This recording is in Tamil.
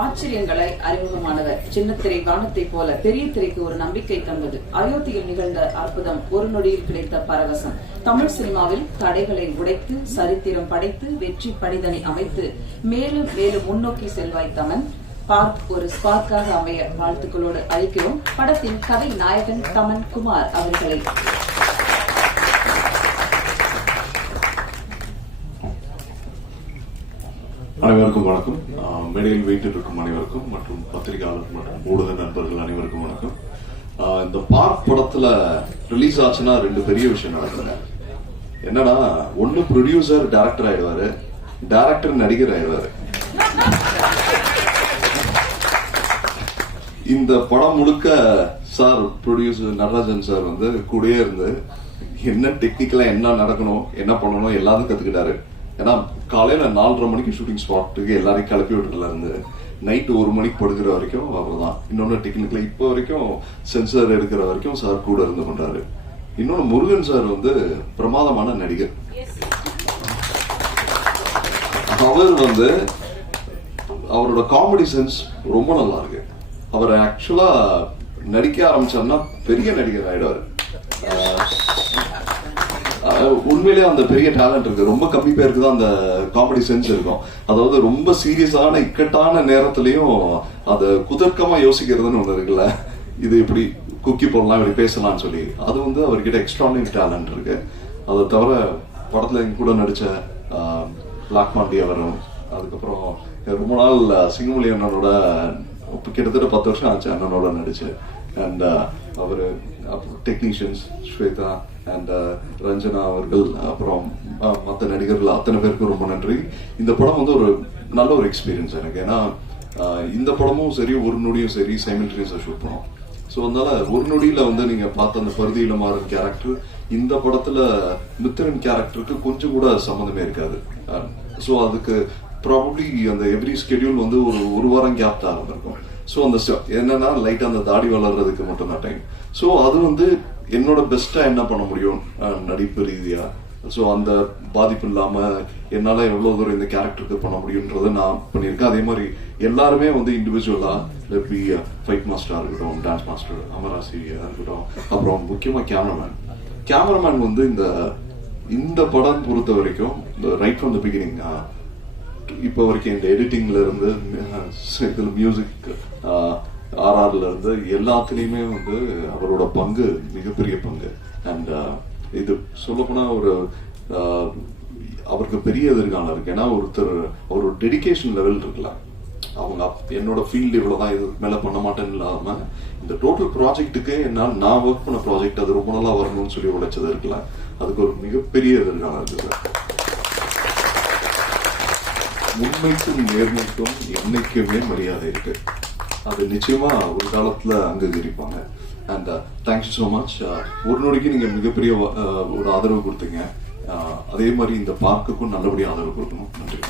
ஆச்சரியங்களை அறிமுகமானவர். சின்னத்திரை வானத்தை போல பெரிய திரைக்கு ஒரு நம்பிக்கை தந்தது. அயோத்தியில் நிகழ்ந்த அற்புதம், ஒரு நொடியில் கிடைத்த பரவசம். தமிழ் சினிமாவில் தடைகளை உடைத்து சரித்திரம் படைத்து வெற்றி படிதனை அமைத்து மேலும் மேலும் முன்னோக்கி செல்வாய் தமன். பார்க் ஒரு ஸ்பார்க்காக அமைய வாழ்த்துக்களோடு அழைக்கிறோம் படத்தின் கதை நாயகன் தமன் குமார் அவர்களை. அனைவருக்கும் வணக்கம். மேடையில் வைத்து இருக்கும் அனைவருக்கும் மற்றும் பத்திரிகையாளர் மற்றும் ஊடக நண்பர்கள் அனைவருக்கும் வணக்கம். இந்த பார்க் படத்துல ரிலீஸ் ஆச்சுன்னா ரெண்டு பெரிய விஷயம் நடக்குது. என்னன்னா, ஒன்னு ப்ரொடியூசர் டைரக்டர் ஆயிடுவாரு, டைரக்டர் நடிகர் ஆயிடுவாரு. இந்த படம் முழுக்க சார் ப்ரொடியூசர் நடராஜன் சார் வந்து கூடயே இருந்து என்ன டெக்னிக்கலா என்ன நடக்கணும் என்ன பண்ணணும் எல்லாரும் கத்துக்கிட்டாரு. ஏன்னா காலையில 4:30 மணிக்கு ஷூட்டிங் ஸ்பாட்டுக்கு எல்லாரையும் கிளப்பி விட்டுல இருந்து நைட்டு 1 மணிக்கு படுக்கிற வரைக்கும் அவர் தான். இன்னொன்னு டெக்னிக்கலா இப்போ வரைக்கும் சென்சார் எடுக்கிற வரைக்கும் சார் கூட இருந்து பண்றாரு. இன்னொன்னு முருகன் சார் வந்து பிரமாதமான நடிகர். அவர் வந்து அவரோட காமெடி சென்ஸ் ரொம்ப நல்லா இருக்கு. அவர் ஆக்சுவலா நடிக்க ஆரம்பிச்சார்னா பெரிய நடிகர் ஆயிடுவாரு. உண்மையிலேயே அந்த பெரிய டேலண்ட் இருக்கு. ரொம்ப கம்மி பேருக்கு தான் அந்த காமெடி சென்ஸ் இருக்கும். அதாவது ரொம்ப சீரியஸான இக்கட்டான நேரத்திலையும் அதை குதர்க்கமா யோசிக்கிறதுன்னு ஒண்ணு இருக்குல்ல, இது இப்படி குக்கி போடலாம் இப்படி பேசலாம்னு சொல்லி, அது வந்து அவர்கிட்ட எக்ஸ்ட்ராடினரி டேலண்ட் இருக்கு. அதை தவிர படத்துல எங்க கூட நடிச்ச பிளாக் மாண்டி அவரும், அதுக்கப்புறம் ரொம்ப நாள் சிங்கமொழி அண்ணனோட கிட்டத்தட்ட 10 வருஷம் ஆச்சு அண்ணனோட நடிச்சு. அண்ட் அவரு டெக்னீஷியன்ஸ் ஸ்வேதா அண்ட் ரஞ்சனா அவர்கள், அப்புறம் மற்ற நடிகர்கள் அத்தனை பேருக்கும் ரொம்ப நன்றி. இந்த படம் வந்து ஒரு நல்ல ஒரு எக்ஸ்பீரியன்ஸ் எனக்கு. ஏன்னா இந்த படமும் சரி ஒரு நொடியும் சரி சைமல்டேனியஸா ஷூட் பண்ணோம். ஸோ அதனால ஒரு நொடியில வந்து நீங்க பார்த்த அந்த பருதியில மாறும் கேரக்டர் இந்த படத்துல மித்திரன் கேரக்டருக்கு கொஞ்சம் கூட சம்மந்தமே இருக்காது. ஸோ அதுக்கு ப்ராபப்ளி அந்த எவ்ரி ஸ்கெடியூல் வந்து ஒரு வாரம் கேப் தான் இருக்கும். ஸோ அந்த என்னன்னா லைட்டா அந்த தாடி வளர்றதுக்கு மட்டும் தான் டைம். ஸோ அது வந்து என்னோட பெஸ்டா என்ன பண்ண முடியும் நடிப்பு ரீதியா, ஸோ அந்த பாதிப்பு இல்லாம என்னால எவ்வளவு தூரம் இந்த கேரக்டருக்கு பண்ண முடியும்ன்றதை நான் பண்ணியிருக்கேன். அதே மாதிரி எல்லாருமே வந்து இண்டிவிஜுவலா பி ஃபைட் மாஸ்டரா இருக்கட்டும், டான்ஸ் மாஸ்டர் அமராசியா இருக்கட்டும், அப்புறம் முக்கியமா கேமராமேன் வந்து இந்த படம் பொறுத்த வரைக்கும் ரைட் ஃப்ரம் த பிகினிங் இப்போ வரைக்கும் இந்த எடிட்டிங்ல இருந்து இதுல மியூசிக் ஆர்ஆர்ல இருந்து எல்லாத்துலயுமே வந்து அவரோட பங்கு மிகப்பெரிய பங்கு. அண்ட் இது சொல்லப்போனா ஒரு அவருக்கு பெரிய எதிர்காலம் இருக்கு. ஏன்னா அவரோட டெடிகேஷன் லெவல் இருக்குல்ல, அவங்க என்னோட ஃபீல்டு இவ்வளவுதான் இது மேல பண்ண மாட்டேன்னு இல்லாம இந்த டோட்டல் ப்ராஜெக்டுக்கு நான் ஒர்க் பண்ண ப்ராஜெக்ட் அது ரொம்ப நல்லா வரணும்னு சொல்லி உழைச்சது இருக்குல்ல, அதுக்கு ஒரு மிகப்பெரிய எதிர்காலம் இருக்குது. உண்மைக்கும் நேர்மைக்கும் என்னைக்குமே மரியாதை இருக்கு. அது நிச்சயமா ஒரு காலத்துல அங்கீகரிப்பாங்க. And thank you so much. ஒரு நொடிக்கு நீங்க மிகப்பெரிய ஒரு ஆதரவு கொடுத்தீங்க. அதே மாதிரி இந்த பார்க்குக்கும் நல்லபடியா ஆதரவு கொடுக்கணும். நன்றி.